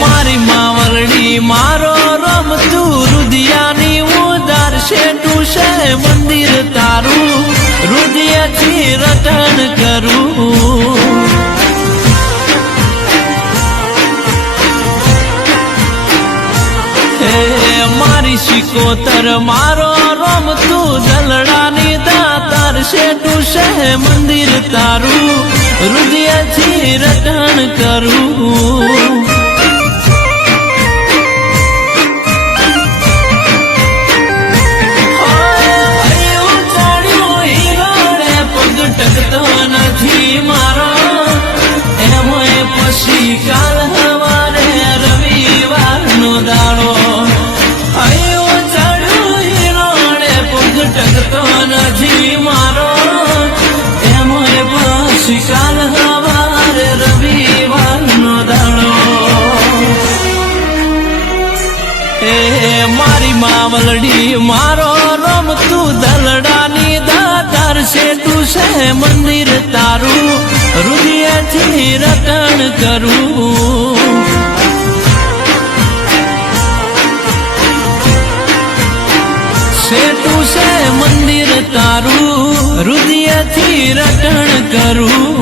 મારી માવરડી મારો રમતું રુધિયાની ઉદાર છે ટુશે મંદિર તારું, રુદિયાથી રટન કરું. મારી શિકોતર મારો રમતું દલડાની દાતાર છે ટુશે મંદિર તારું, રુદિયાથી રટણ કરું. ટકતો નથી મારો એમોય પછી કાલ હવારે રવિવારનો દાડો. એ મારી માવલડી, મારો રમતું દલડાની દાતાર છે, તું છે મંદિર તારું, હૃદયથી રટણ કરું. તું છે મંદિર તારું રુદિયથી રટણ કરું.